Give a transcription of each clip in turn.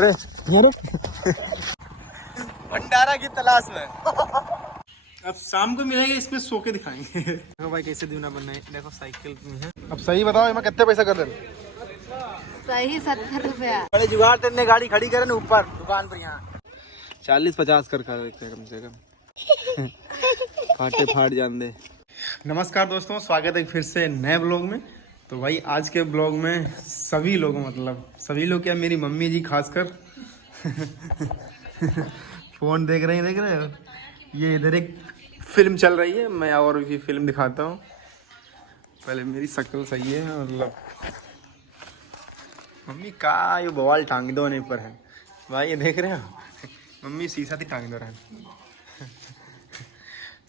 अरे भंडारा की तलाश में। अब शाम को मिलेंगे, इसमें सो के दिखाएंगे। देखो भाई कैसे दीवना बनना है। देखो साइकिल में है। अब सही बताओ मैं कितने पैसा कर दे? सही 70 रुपया। बड़े जुगाड़ तेने गाड़ी खड़ी करे ऊपर दुकान पर, यहाँ 40-50 कर देते हैं कम से कम। फाटे फाट जान दे। नमस्कार दोस्तों, स्वागत है फिर से नए ब्लॉग में। तो भाई आज के ब्लॉग में सभी लोग, मतलब सभी लोग क्या, मेरी मम्मी जी खासकर फोन देख रहे हो। ये इधर एक फिल्म चल रही है, मैं और भी फिल्म दिखाता हूँ। पहले मेरी शक्ल सही है, मतलब मम्मी का ये बवाल टांग दो नहीं पर है भाई, ये देख रहे हो मम्मी शीशा थी टांग दो रहा है।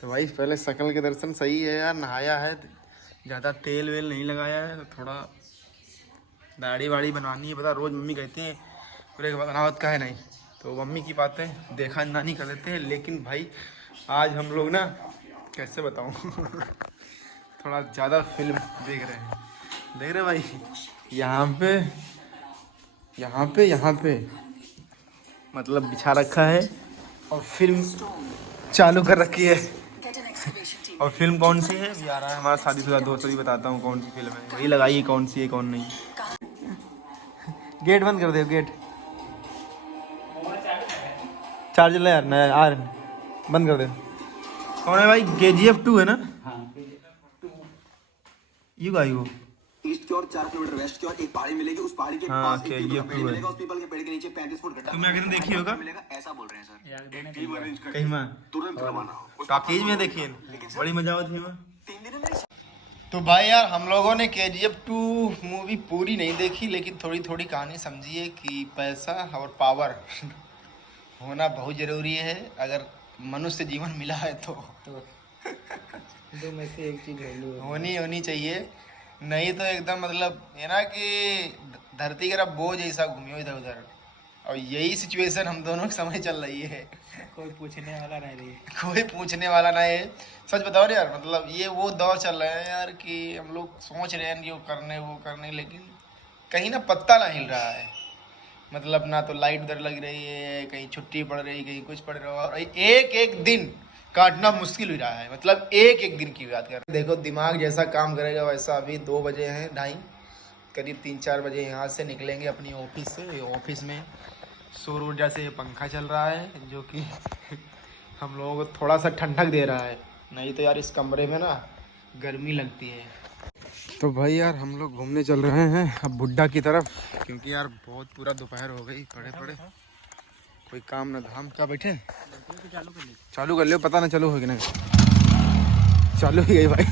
तो भाई पहले शक्ल के दर्शन सही है यार, नहाया है, ज़्यादा तेल वेल नहीं लगाया है, तो थोड़ा दाढ़ी वाड़ी बनवानी है। पता रोज़ मम्मी कहती है पूरे बनावट का है नहीं, तो मम्मी की बातें देखा ना नहीं कर लेते हैं। लेकिन भाई आज हम लोग ना, कैसे बताऊँ थोड़ा ज़्यादा फिल्म देख रहे हैं भाई। यहाँ पे मतलब बिछा रखा है और फिल्म चालू कर रखी है। और फिल्म कौन सी है अभी आ रहा है हमारा शादीशुदा दोस्त, भी बताता हूँ कौन सी फिल्म है, वही लगाइए कौन सी है कौन नहीं। गेट बंद कर दे, गेट चार्ज ले यार, नया यार बंद कर दे। कौन है भाई? KGF 2 है ना? यू गाई वो ईस्ट की ओर 4 किलोमीटर वेस्ट की ओर एक पहाड़ी मिलेगी, उस पहाड़ी के पास एक पीपल का पेड़ मिलेगा, उस पीपल के पेड़ के नीचे 35 फुट गड्ढा तुमने आगे देखी होगा मिलेगा, ऐसा बोल रहे हैं सर। कहीं में तुरंत रवाना हो। टॉकीज में देखिए, बड़ी मजा आती है। 3 दिन में तो भाई यार हम लोगों ने KGF 2 मूवी पूरी नहीं देखी, लेकिन थोड़ी थोड़ी कहानी समझिए कि पैसा और पावर होना बहुत ज़रूरी है अगर मनुष्य जीवन मिला है तो दो में से एक चीज होनी चाहिए। नहीं तो एकदम मतलब ये ना कि धरती का बोझ ऐसा घूमियो इधर उधर। और यही सिचुएशन हम दोनों के समय चल रही है। कोई पूछने वाला नहीं रही। कोई पूछने वाला नहीं है। सच बताओ ना यार, मतलब ये वो दौर चल रहा है यार कि हम लोग सोच रहे हैं वो करने, लेकिन कहीं ना पत्ता ना हिल रहा है। मतलब ना तो लाइट उधर लग रही है, कहीं छुट्टी पड़ रही, कहीं कुछ पड़ रहा है, और एक एक दिन काटना मुश्किल हो रहा है। मतलब एक एक दिन की बात कर, देखो दिमाग जैसा काम करेगा वैसा। अभी 2 बजे हैं, ढाई करीब 3-4 बजे यहाँ से निकलेंगे अपनी ऑफिस से। ऑफिस में सौर ऊर्जा से पंखा चल रहा है, जो कि हम लोगों को थोड़ा सा ठंडक दे रहा है। नहीं तो यार इस कमरे में ना गर्मी लगती है। तो भाई यार हम लोग घूमने चल रहे हैं अब बुड्ढा की तरफ, क्योंकि यार बहुत पूरा दोपहर हो गई, पड़े कोई काम ना धाम। क्या बैठे चालू कर लियो, पता ना चालू हो कि नहीं। चालू ही गई भाई।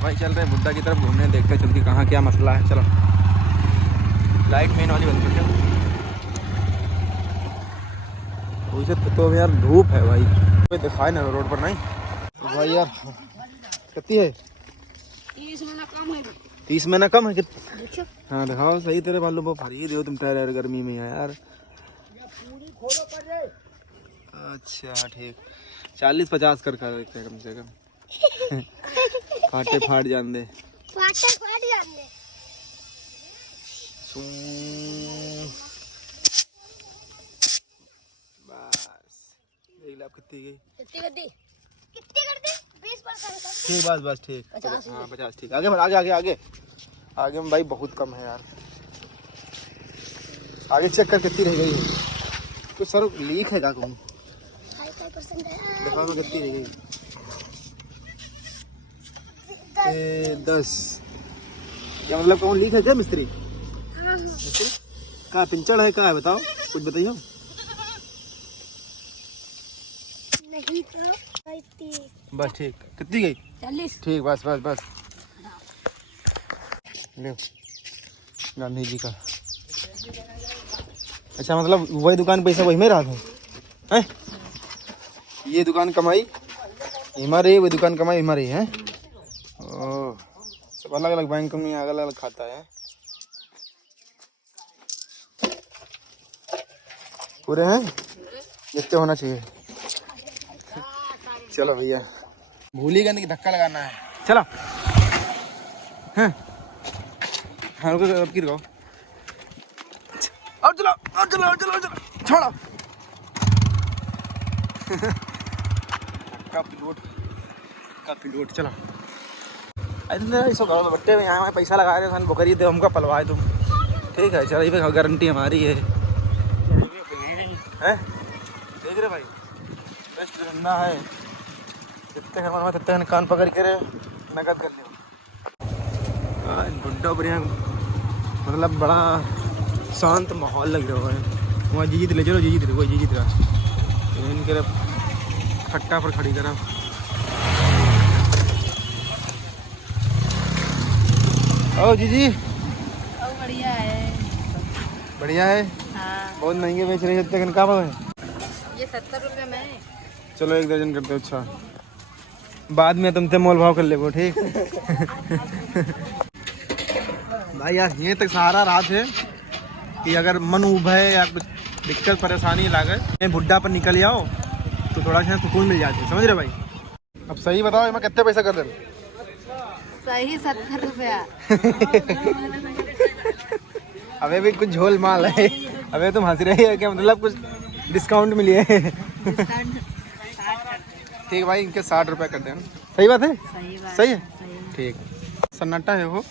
भाई चल रहे हैं बुड्ढा की तरफ घूमने, देखते हैं चल के कहाँ क्या मसला है। चलो लाइट मेन वाली बंद कर दो। तो यार धूप है भाई, कोई दिखाए ना रोड पर नहीं। तो भाई यार कितनी है? 30 महीना कम है। 30 महीना कम है? हाँ दिखाओ सही, तेरे बालों पर भरी दो तुम टायर गर्मी में यार। अच्छा ठीक, 40-50 कर देते हैं कम से कम। फाटे फाट जान दे। बस देख ला कितनी गई। कितनी कर दी? ठीक बस ठीक। हाँ 50 ठीक। आगे में भाई बहुत कम है यार। आगे चेक कर कितनी रह गई है। तो सर लीक है क्या कहूँ? देखा मैं कितनी रह गई। 10। क्या मतलब कौन लीक है क्या मिस्त्री? कहाँ पिंचड़ है, कहाँ है बताओ, कुछ बताइए। नहीं तो बस ठीक। कितनी गई? 40। ठीक बस ले गांधी जी का। अच्छा मतलब वही दुकान पैसा वही में रहा था हैं? ये दुकान कमाई हमारे, वही दुकान कमाई हमारी है। ओह सब अलग अलग बैंक में अलग अलग खाता है। पूरे हैं जितने होना चाहिए। चलो भैया भूलिएगा नहीं कि धक्का लगाना है। चलो हाँ रुको, अब की रुको। और चलो और चलो और चलो और चलो, छोड़ो। का पिलोट चला ऐसा करो बट्टे में यहाँ पैसा लगा रहे सन बकरी दे हमका पलवाए तुम, ठीक है चल ये गारंटी हमारी है। देख रहे भाई बेस्ट धंधा है, जितने घर में तितने कान पकड़ के नकद कर लियो। बुड्ढा बढ़िया मतलब बड़ा शांत माहौल लग रहा है। वहाँ जीत ले चलो जीत रहे वो जीत रहा इनके खट्टा पर खड़ी करा। ओ जीजी बढ़िया है। बढ़िया है। हाँ। बहुत महंगे बेच रहे हैं इतने का है। ये 70 रुपये में। चलो 1 दर्जन करते हो। अच्छा बाद में तुमसे मोल भाव कर ले वो ठीक। भाई यार ये तक सहारा रात है कि अगर मन उभे या कुछ दिक्कत परेशानी लागे बुड्ढा पर निकल जाओ तो थोड़ा सा सुकून मिल जाती है, समझ रहे भाई। अब सही बताओ मैं कितने पैसा कर दे? सही 70 रुपया। अबे भी कुछ झोल माल है, अबे तुम हंस रही है क्या? मतलब कुछ डिस्काउंट मिली है? ठीक भाई इनके 60 रुपये कर देना। सही बात है? सही है ठीक। सन्नाटा है वो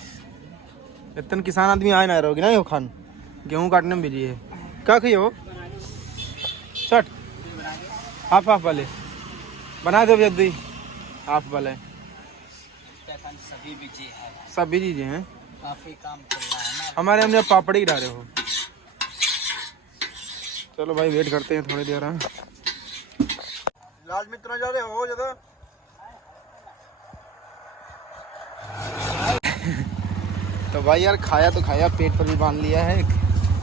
इतने किसान आदमी आए ना रहोगे ना हो खान गेहूँ काटने में बिजी है। क्या खाइए वो शर्ट हाफ वाले बना दो जल्दी हाफ वाले। सब बिजी हैं काफी काम चल रहा है ना हमारे हमने पापड़ी डाले हो। चलो भाई वेट करते हैं थोड़ी देर। लाल मित्र जा रहे हो ज्यादा। तो भाई यार खाया तो खाया पेट पर भी बांध लिया है।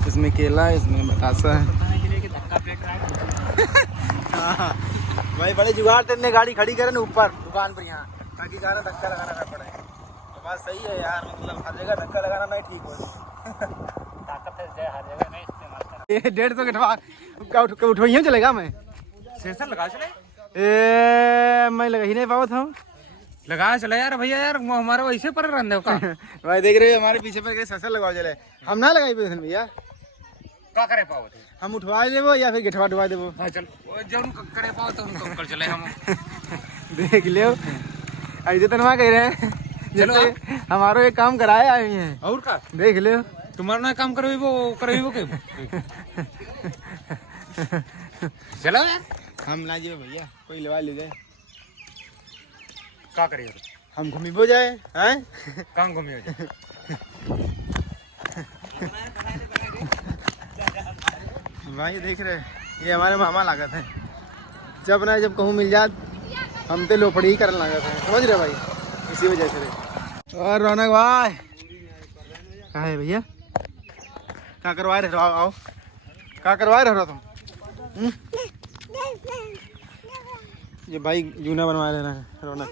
इसमें केला है इसमें बतासा है। हाँ भाई बड़े जुगाड़ तेने गाड़ी खड़ी करे ना ऊपर दुकान पर यहाँ ताकि गाना धक्का लगाना ना पड़े। तो बात सही है यार मतलब हर जगह धक्का लगाना नहीं ठीक हो। ताकत है जय हर जगह नहीं इस्तेमाल करा। 150 के उठवाइए चलेगा मैं सेंसर लगा चले मैं लगा ही नहीं पावा था। लगा चला यार भैया यार हमारा वैसे पर रंधे का भाई देख रहे हो हमारे पीछे पर ससर लगाओ चले हम ना लगाई भैया का करे पाओ थे हम उठवा देवो या फिर गिठवा डुबा देवो। हाँ चल जो करे पाओ तो उनको कर चले हम देख लियो ऐसे तो कह रहे हैं जैसे हमारो एक काम कराए आए हैं और का देख लियो तुम्हारा ना काम करो वो के चलो यार हम ना जाए भैया कोई लेवा ले जाए का करिए हम घूमी बो जाए हैं कहाँ घूमिए भाई देख रहे ये हमारे मामा लागत है जब ना जब कहूँ मिल जात हम तो लोपड़ी ही करने लागत है समझ रहे भाई इसी वजह से। और रौनक भाई कहाँ है भैया क्या करवा रहे हो? आओ क्या करवा रहे हो तुम? ये भाई जूना बनवा ले रहे हैं रौनक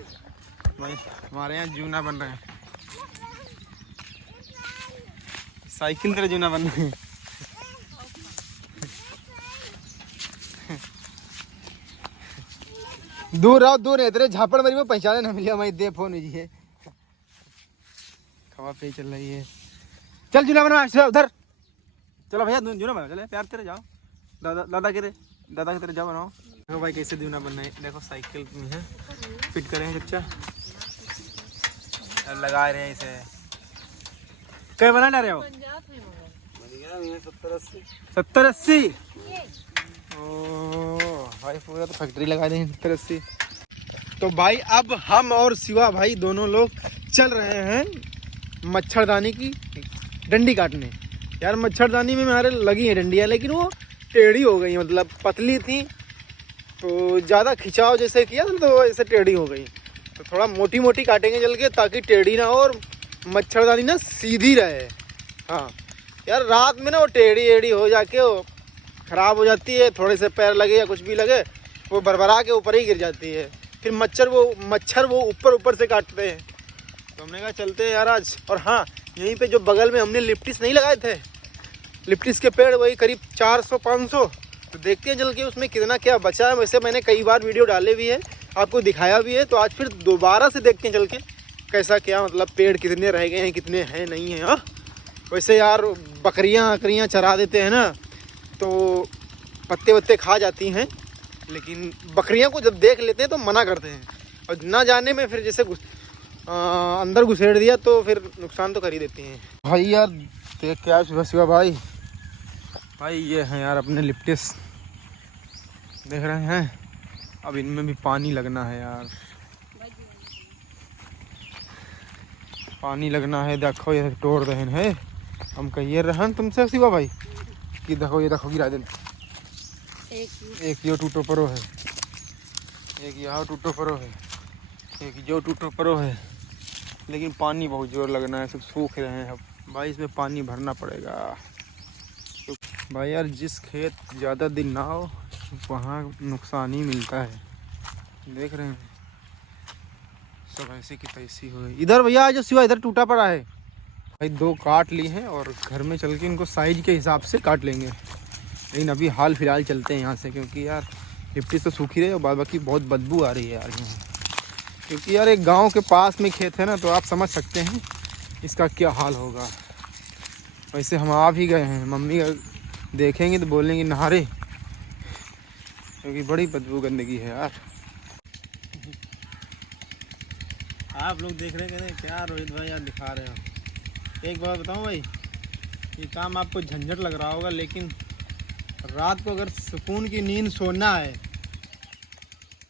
भाई हमारे यहाँ जूना बन रहे हैं साइकिल तरह जूना बन रहे हैं। दूर रहो दूर है तेरे झापड़ मरी में पहचाने ना मिलिया मैं दे फोन है खवा पे चल रही है। चल जूना बनवा उधर चलो भैया जूना बनाओ चले प्यार तेरे जाओ दादा के तेरे जाओ बनाओ। देखो भाई कैसे जूना बनना है देखो साइकिल में है फिट करे हैं बच्चा लगा रहे हैं इसे क्या बना रहे हो? 70-80 ओ भाई पूरा तो फैक्ट्री लगा दी 70-80। तो भाई अब हम और शिवा भाई दोनों लोग चल रहे हैं मच्छरदानी की डंडी काटने। यार मच्छरदानी में हमारे लगी है डंडियाँ लेकिन वो टेढ़ी हो गई मतलब पतली थी तो ज़्यादा खिंचाव जैसे किया तो ऐसे टेढ़ी हो गई तो थोड़ा मोटी मोटी काटेंगे चल के ताकि टेढ़ी ना हो और मच्छरदानी ना सीधी रहे। हाँ यार रात में ना वो टेढ़ी एढ़ी हो जाके वो ख़राब हो जाती है थोड़े से पैर लगे या कुछ भी लगे वो बरबरा के ऊपर ही गिर जाती है फिर मच्छर वो ऊपर से काटते हैं। तो हमने कहा चलते हैं यार आज। और हाँ यहीं पे जो बगल में हमने लिप्टिस नहीं लगाए थे लिप्टिस के पेड़ वही करीब 400-500 तो देखते हैं चल के उसमें कितना क्या बचा है। वैसे मैंने कई बार वीडियो डाले भी है आपको दिखाया भी है तो आज फिर दोबारा से देखते हैं चल के कैसा क्या मतलब पेड़ कितने रह गए हैं कितने हैं नहीं हैं। हाँ वैसे यार बकरियां चरा देते हैं ना तो पत्ते वत्ते खा जाती हैं, लेकिन बकरियां को जब देख लेते हैं तो मना करते हैं, और ना जाने में फिर जैसे अंदर घुसेड़ दिया तो फिर नुकसान तो कर ही देती हैं। भाई यार देख क्या सुबह सुबह भाई ये हैं यार अपने लिप्टिस, देख रहे हैं। अब इनमें भी पानी लगना है यार, पानी लगना है। देखो ये तोड़ रहे हैं, हम कहिए रहन तुमसे शिवा भाई कि देखो ये देखो गिरा दे। एक यो टूटो परो है, एक यहाँ टूटो परो है, एक जो टूटो परो है, लेकिन पानी बहुत जोर लगना है, सब सूख रहे हैं। अब भाई इसमें पानी भरना पड़ेगा। तो भाई यार जिस खेत ज़्यादा दिन ना हो वहाँ नुकसान ही मिलता है। देख रहे हैं सब ऐसे की तैसी हो गई। इधर भैया जो सिवा इधर टूटा पड़ा है भाई, 2 काट ली हैं और घर में चल के इनको साइज के हिसाब से काट लेंगे। लेकिन अभी हाल फिलहाल चलते हैं यहाँ से, क्योंकि यार लिप्टिस तो सूखी रही है और बाकी बहुत बदबू आ रही है यार यहाँ, क्योंकि यार एक गांव के पास में खेत है ना, तो आप समझ सकते हैं इसका क्या हाल होगा। वैसे हम आ भी गए हैं, मम्मी देखेंगे तो बोलेंगे नहारे, क्योंकि बड़ी बदबू गंदगी है यार। आप लोग देख रहे हैं क्या रोहित भाई यार दिखा रहे हो। एक बात बताऊं भाई, ये काम आपको झंझट लग रहा होगा, लेकिन रात को अगर सुकून की नींद सोना है तो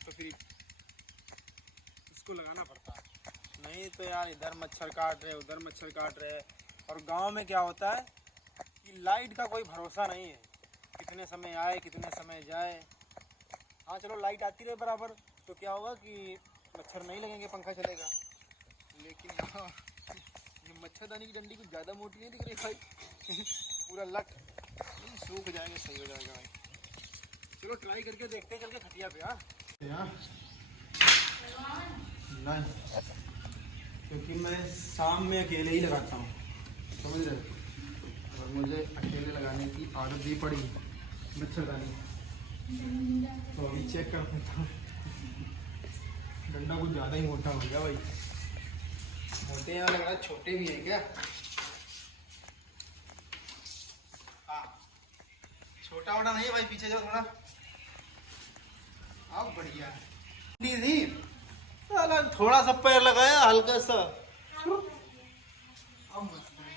फिर इसको लगाना पड़ता है, नहीं तो यार इधर मच्छर काट रहे उधर मच्छर काट रहे। और गांव में क्या होता है कि लाइट का कोई भरोसा नहीं है, कितने समय आए कितने समय जाए। हाँ चलो लाइट आती रहे बराबर तो क्या होगा कि मच्छर नहीं लगेंगे, पंखा चलेगा। लेकिन हाँ ये मच्छरदानी की डंडी कुछ ज़्यादा मोटी नहीं दिख रही भाई पूरा लट सूख जाएगा, सही हो जाएगा भाई। चलो ट्राई करके देखते हैं चल के खटिया पे। हाँ नहीं, क्योंकि मैं शाम में अकेले ही लगाता हूँ, समझ रहे, और मुझे अकेले लगाने की आदत भी पड़ी मच्छरदानी। तो अभी चेक कर लेता हूँ, डंडा कुछ ज़्यादा ही मोटा हो गया भाई। मोटे यहाँ लग रहा है, छोटे भी हैं क्या? छोटा वोटा नहीं है भाई, पीछे जाओ थोड़ा। अब बढ़िया है, थोड़ा सा पैर लगाया हल्का सा। अब मस्त है।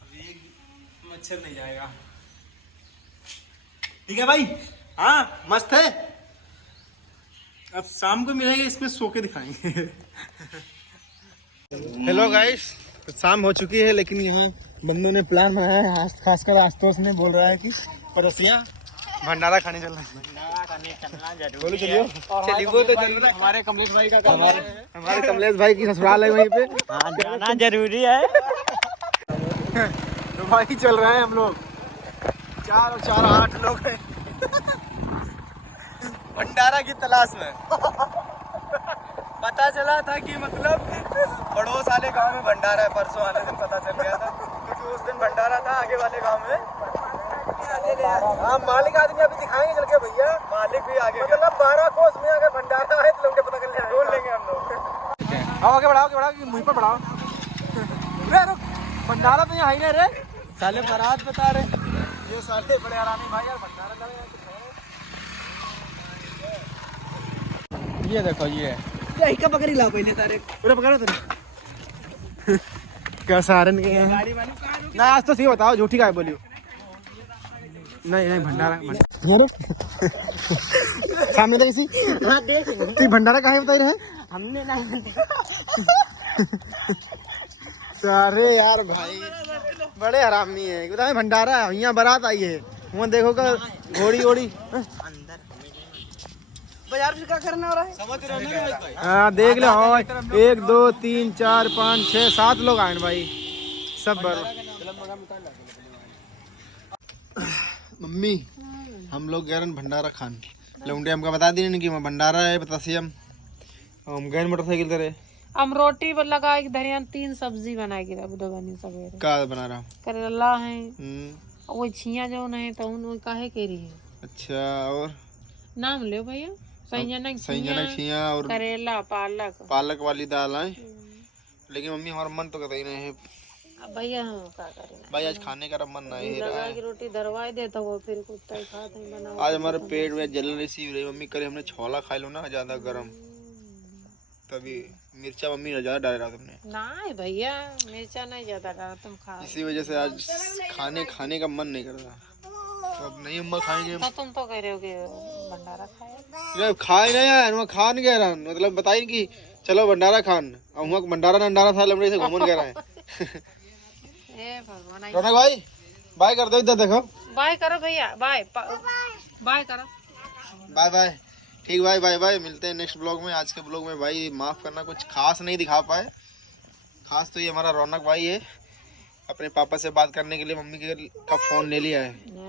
अभी एक मच्छर नहीं जाएगा। ठीक है भाई, हाँ मस्त है। अब शाम को मिलेंगे, इसमें सो के दिखाएंगे। हेलो गाइस, शाम हो चुकी है, लेकिन यहाँ बंदों ने प्लान बनाया है, खासकर आशुतोष ने बोल रहा है कि परसियाँ भंडारा खाने चल रहे हैं। बोलो चलिए, चलिए वो तो जरूर हमारे कमलेश भाई का काम है, हमारे कमलेश भाई की ससुराल है वहीं पे। हाँ जाना जरूरी है। तो भाई चल रहे हैं हम लोग 4 और 4 8 लोग हैं भंडारा की तलाश में। पता चला था कि मतलब पड़ोस वाले गांव में भंडारा है, परसों वाले दिन पता चल गया था, क्योंकि उस दिन भंडारा था आगे वाले गांव में। हाँ मालिक आदमी अभी दिखाएंगे चल के भैया, मालिक भी आगे मतलब 12 कोस में अगर भंडारा है तो लोग पता कर ले ढूंढ लेंगे हम लोग। आओ आगे बढ़ाओ कि मुँह पर बढ़ाओ। भंडारा तो यहाँ ही नहीं रे साले, बारात बता रहे ये साले बड़े आरामी भाई यार। भंडारा ये देखो ये का पकड़ी ला पहले तारे पूरा पकड़ो तेरे क्या सारन के हैं ना। आज तो सही बताओ, झूठी का बोलियो। नहीं भंडारा सामने तो इसी तू भंडारा कहाँ बताई रहे हमने ना। अरे यार भाई बड़े हरामी है, बता भंडारा यहाँ बारात आई है, वहाँ देखो का घोड़ी घोड़ी बाजार में क्या करना हो रहा है, समझ रहे हो ना भाई। हाँ देख लो, 1 2 3 4 5 6 7 लोग आए भाई सब बार। मम्मी हम लोग गए भंडारा खान लौंडे, हमका बता दी नहीं कि भंडारा है, बता सी हम गए मोटरसाइकिल करे। हम रोटी लगा के धरिया 3 सब्जी बनाएगी बनी सवेरे। का बना रहा करेला है वो छिया जो है तो उन काहे के रही है। अच्छा और नाम ले भैया, सही जनक छिया और करेला पालक पालक वाली दाल है। लेकिन मम्मी हमारा मन तो कतई नहीं है अब भैया हम क्या करें, भाई, आज खाने का मन नहीं रहा लगा है। की रोटी दरवाई देता वो फिर कुत्ता ही खाता ही बना। आज हमारे पेट में जलन सी हो रही मम्मी, करे हमने छोला खा लो ना ज्यादा गर्म, तभी मिर्चा मम्मी ने ज्यादा डाला तुमने, नहीं भैया मिर्चा नहीं ज्यादा डाला, तुम खा। इसी वजह से आज खाने का मन नहीं कर रहा। तो अब नहीं अम्मा खाएंगे तो तुम तो कह रहे हो कि भंडारा खाए। नहीं खाए ना यार, मैं खान कह रहा हूँ, मतलब बताइए कि चलो भंडारा खान, अब वहाँ भंडारा था लमड़े से घूमन कह रहा है। ए भगवान, रौनक भाई बाय कर दो, इधर देखो, बाय करो भैया, बाय बाय करो। बाय बाय, ठीक भाई, बाय बाय, मिलते हैं नेक्स्ट ब्लॉग में। आज के ब्लॉग में भाई माफ़ करना कुछ खास नहीं दिखा पाए, खास तो ये हमारा रौनक भाई है, अपने पापा से बात करने के लिए मम्मी के का फ़ोन ले लिया है।